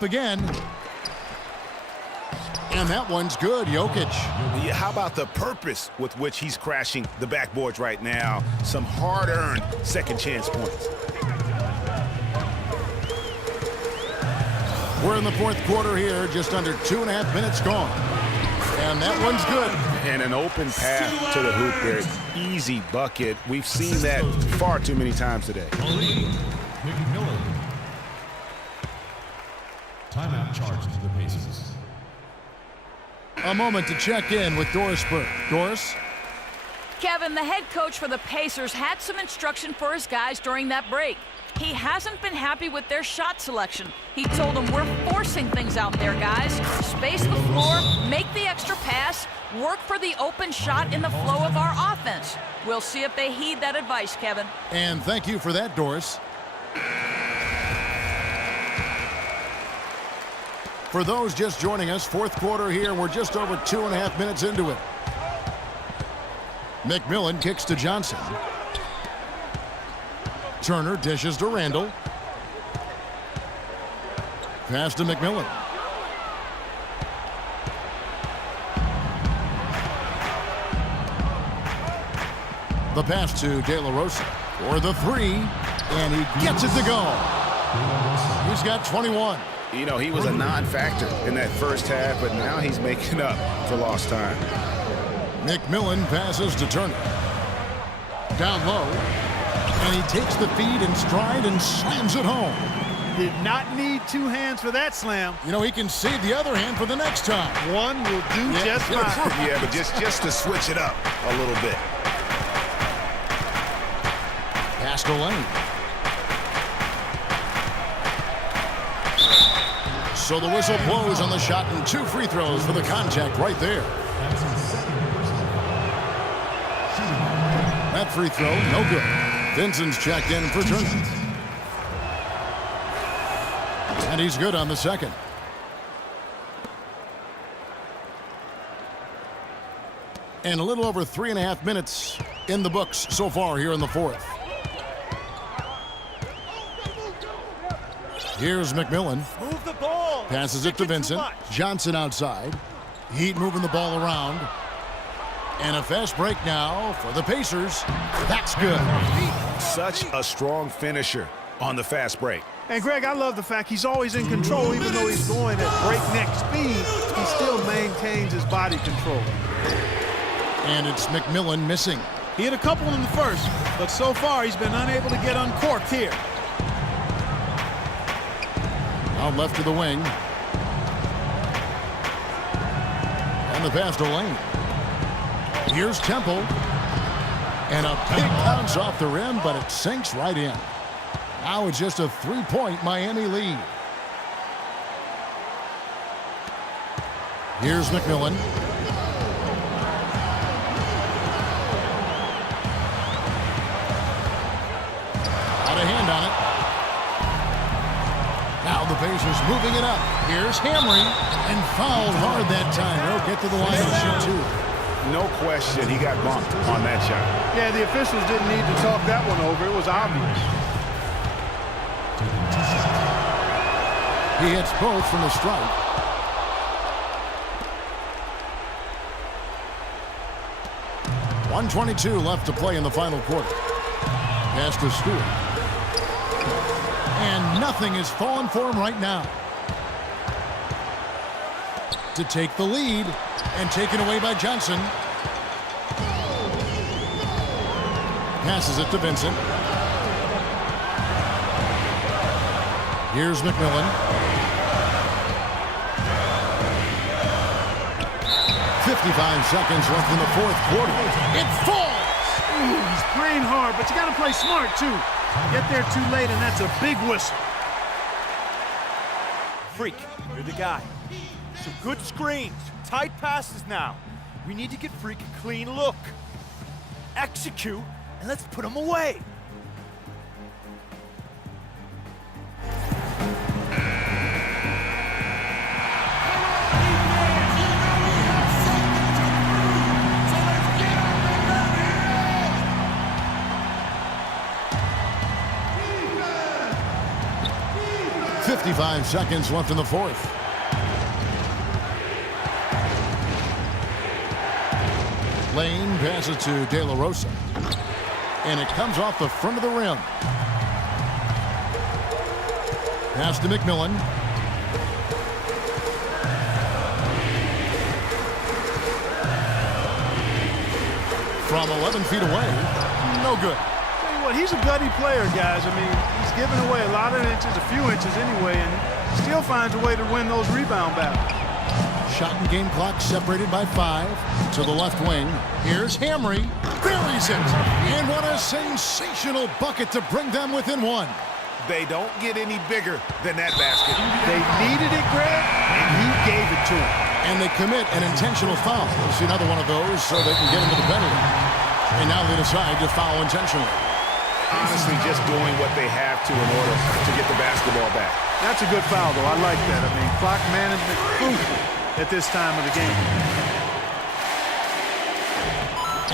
up again. And that one's good, Jokic. Yeah, how about the purpose with which he's crashing the backboards right now? Some hard-earned second chance points. We're in the fourth quarter here, just under 2.5 minutes gone. And that one's good. And an open path to the hoop there. Easy bucket. We've seen that far too many times today. McMillan. Timeout charge to the Pacers. A moment to check in with Doris Burke. Doris? Kevin, the head coach for the Pacers had some instruction for his guys during that break. He hasn't been happy with their shot selection. He told them, we're forcing things out there, guys. Space the floor, make the extra pass, work for the open shot in the flow of our offense. We'll see if they heed that advice, Kevin. And thank you for that, Doris. For those just joining us, fourth quarter here, we're just over 2.5 minutes into it. McMillan kicks to Johnson. Turner dishes to Randall. Pass to McMillan. The pass to De La Rosa for the three, and he gets it to go. He's got 21. You know, he was a non-factor in that first half, but now he's making up for lost time. McMillan passes to Turner. Down low. And he takes the feed in stride and slams it home. Did not need two hands for that slam. You know, he can save the other hand for the next time. One will do just fine. Yeah, but just to switch it up a little bit. Pass to Lane. So the whistle blows on the shot and 2 free throws for the contact right there. That free throw, no good. Vincent's checked in for Turner. And he's good on the second. And a little over 3.5 minutes in the books so far here in the fourth. Here's McMillan. Move the ball. Passes it to Vincent. Johnson outside. Heat moving the ball around. And a fast break now for the Pacers. That's good. Such a strong finisher on the fast break. And Greg, I love the fact he's always in control. Even though he's going at breakneck speed, he still maintains his body control. And it's McMillan missing. He hit a couple in the first, but so far he's been unable to get uncorked here. Out left to the wing. And the pass to Lane. Here's Temple. And a big bounce off the rim, but it sinks right in. Now it's just a 3-point Miami lead. Here's McMillan. Got a hand on it. Now the Pacers moving it up. Here's Hamry. And fouled hard that time. He'll get to the line and shoot 2. No question he got bumped on that shot. Yeah, the officials didn't need to talk that one over. It was obvious. He hits both from the stripe. .122 left to play in the final quarter. Pass to Stewart. And nothing is falling for him right now. To take the lead and taken away by Johnson. Passes it to Vincent. Here's McMillan. 55 seconds left in the fourth quarter. It falls! Ooh, he's playing hard, but you got to play smart, too. Get there too late, and that's a big whistle. Freak, you're the guy. So good screens, tight passes now. We need to get Freak a clean look. Execute, and let's put him away. 5 seconds left in the fourth. Lane passes to De La Rosa. And it comes off the front of the rim. Pass to McMillan. From 11 feet away, no good. Tell you what, he's a gutty player, guys. I mean, he's giving away a lot of inches, a few inches anyway, and still finds a way to win those rebound battles. Shot and game clock separated by 5 to the left wing. Here's Hamry. Buries it. And what a sensational bucket to bring them within 1. They don't get any bigger than that basket. They needed it, Greg, and he gave it to them. And they commit an intentional foul. We'll see another one of those so they can get into the penalty. And now they decide to foul intentionally. Honestly, just doing what they have to in order to get the basketball back. That's a good foul, though. I like that. I mean, clock management crucial at this time of the game.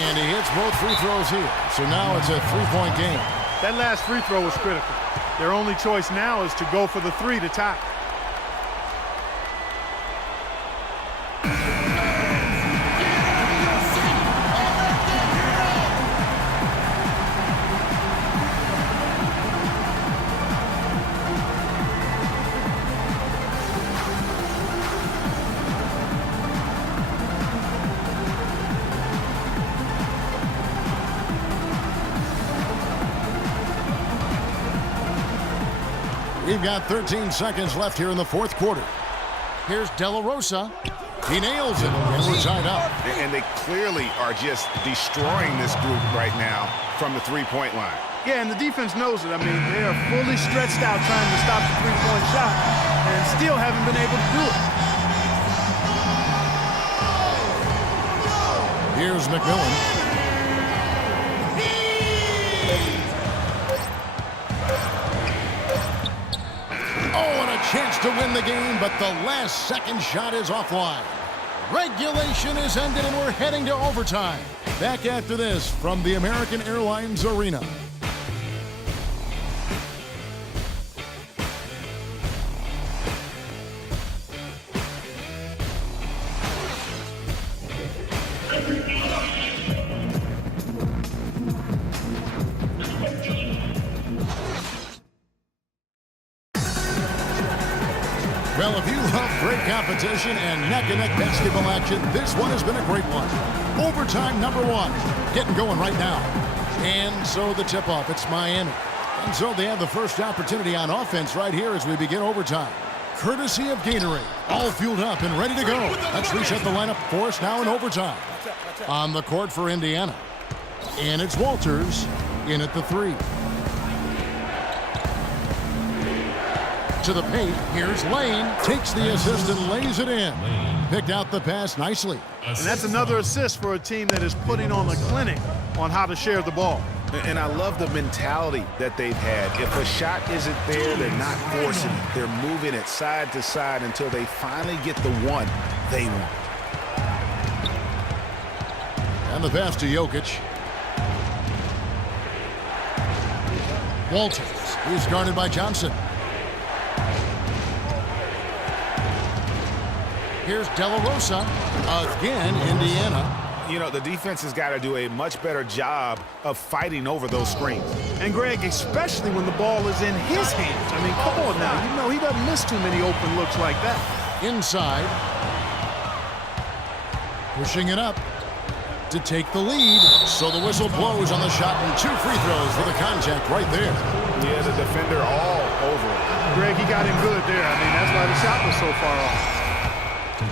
And he hits both free throws here. So now it's a 3-point game. That last free throw was critical. Their only choice now is to go for the 3 to tie. We've got 13 seconds left here in the fourth quarter. Here's De La Rosa. He nails it, and we're tied up. And they clearly are just destroying this group right now from the three-point line. Yeah, and the defense knows it. I mean, they are fully stretched out trying to stop the three-point shot and still haven't been able to do it. Here's McMillan. Chance to win the game, but the last second shot is offline. Regulation is ended and we're heading to overtime. Back after this from the American Airlines Arena. Well, if you love great competition and neck-and-neck basketball action, this one has been a great one. Overtime number 1, getting going right now. And so the tip-off, it's Miami. And so they have the first opportunity on offense right here as we begin overtime. Courtesy of Gatorade, all fueled up and ready to go. Let's reset the lineup for us now in overtime. On the court for Indiana. And it's Walters in at the 3. To the paint, here's Lane, takes the assist and lays it in. Picked out the pass nicely. And that's another assist for a team that is putting on a clinic on how to share the ball. And I love the mentality that they've had. If a shot isn't there, they're not forcing it. They're moving it side to side until they finally get the one they want. And the pass to Jokic. Walters, he's guarded by Johnson. Here's De La Rosa. Again, Indiana. You know, the defense has got to do a much better job of fighting over those screens. And, Greg, especially when the ball is in his hands. I mean, come on now. You know he doesn't miss too many open looks like that. Inside. Pushing it up to take the lead. So the whistle blows on the shot and 2 free throws for the contact right there. He has a defender all over it. Greg, he got him good there. I mean, that's why the shot was so far off.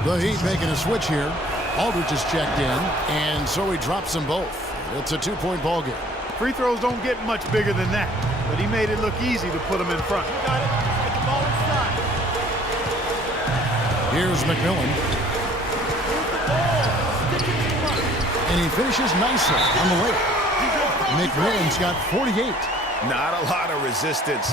The Heat making a switch here. Aldridge is checked in, and so he drops them both. It's a 2-point ball game. Free throws don't get much bigger than that, but he made it look easy to put them in front. Got it. Get the ball inside. Here's McMillan. And he finishes nicely on the layup. McMillan's got 48. Not a lot of resistance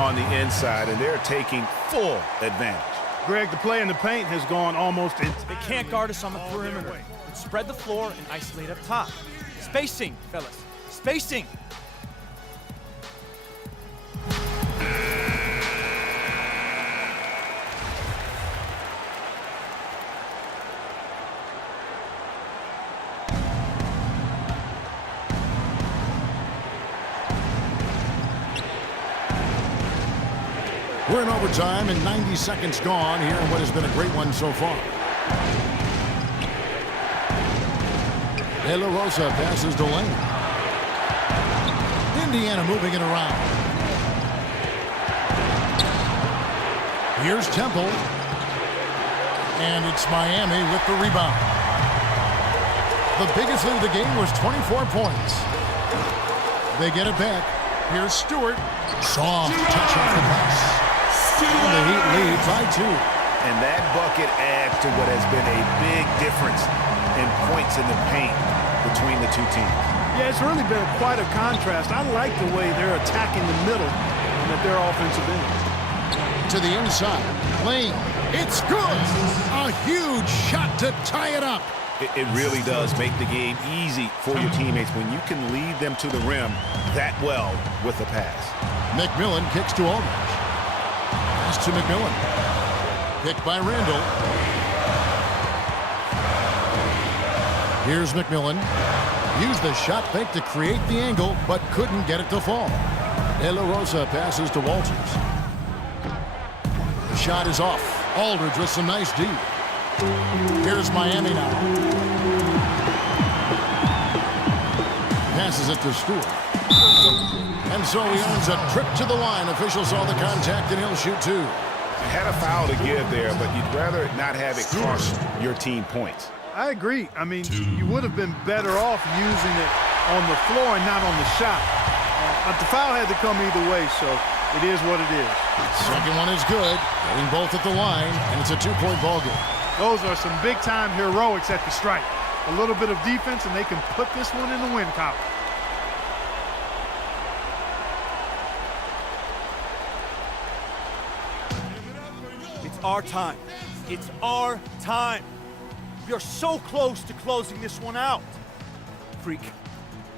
on the inside, and they're taking full advantage. Greg, the play in the paint has gone almost in. They can't guard us on the perimeter. Let's spread the floor and isolate up top. Spacing, fellas. Spacing. overtime and 90 seconds gone here in what has been a great one so far. De La Rosa passes to Lane. Indiana moving it around. Here's Temple. And it's Miami with the rebound. The biggest lead of the game was 24 points. They get it back. Here's Stewart. Soft touch off the glass. And the Heat lead by 2. And that bucket adds to what has been a big difference in points in the paint between the two teams. Yeah, it's really been quite a contrast. I like the way they're attacking the middle and at their offensive end. To the inside. Lane. It's good. A huge shot to tie it up. It really does make the game easy for your teammates when you can lead them to the rim that well with a pass. McMillan kicks to Aldridge. Pass to McMillan. Picked by Randall. Here's McMillan. Used the shot fake to create the angle, but couldn't get it to fall. De La Rosa passes to Walters. The shot is off. Aldridge with some nice D. Here's Miami now. Passes it to Stewart. And so he earns a trip to the line. Officials saw the contact and he'll shoot 2. Had a foul to give there, but you'd rather not have it cost your team points. I agree. I mean, you would have been better off using it on the floor and not on the shot. But the foul had to come either way, so it is what it is. Second one is good. Getting both at the line, and it's a 2-point ball game. Those are some big-time heroics at the stripe. A little bit of defense, and they can put this one in the win column. It's our time. It's our time. We are so close to closing this one out. Freak,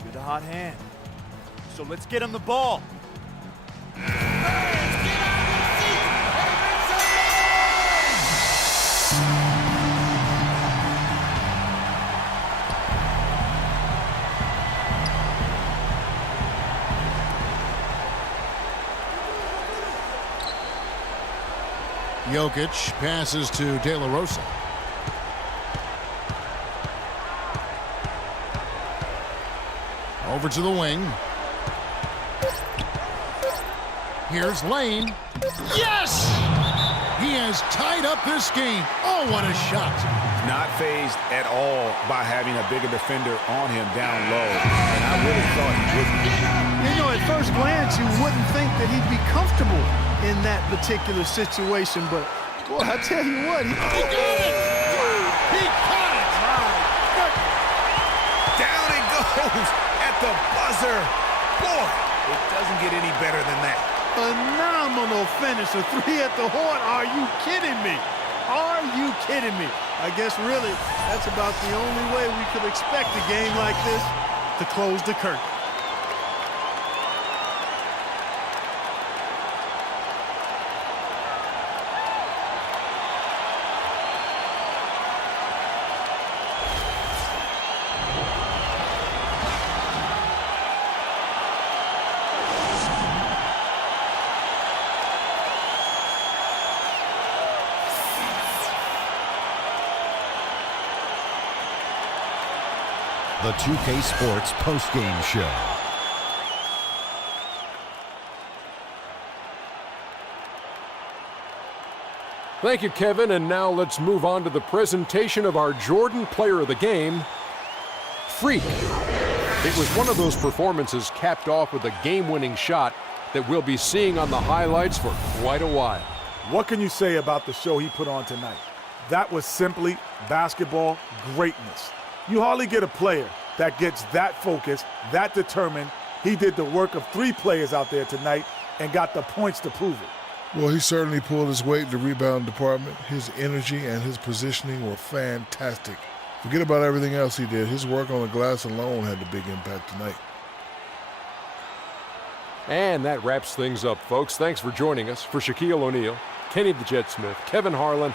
you're the hot hand. So let's get him the ball. Jokic passes to De La Rosa. Over to the wing. Here's Lane. Yes! He has tied up this game. Oh, what a shot. Not fazed at all by having a bigger defender on him down low. And I really thought he would be. You know, at first glance, you wouldn't think that he'd be comfortable in that particular situation, but boy, I tell you what, he got it! He caught it! Down it goes at the buzzer. Boy, it doesn't get any better than that. Phenomenal finish, a 3 at the horn. Are you kidding me? Are you kidding me? I guess really that's about the only way we could expect a game like this to close the curtain. The 2K Sports postgame show. Thank you, Kevin. And now let's move on to the presentation of our Jordan Player of the Game, Freak. It was one of those performances capped off with a game-winning shot that we'll be seeing on the highlights for quite a while. What can you say about the show he put on tonight? That was simply basketball greatness. You hardly get a player that gets that focused, that determined. He did the work of 3 players out there tonight and got the points to prove it. Well, he certainly pulled his weight in the rebound department. His energy and his positioning were fantastic. Forget about everything else he did. His work on the glass alone had the big impact tonight. And that wraps things up, folks. Thanks for joining us. For Shaquille O'Neal, Kenny the Jet Smith, Kevin Harlan,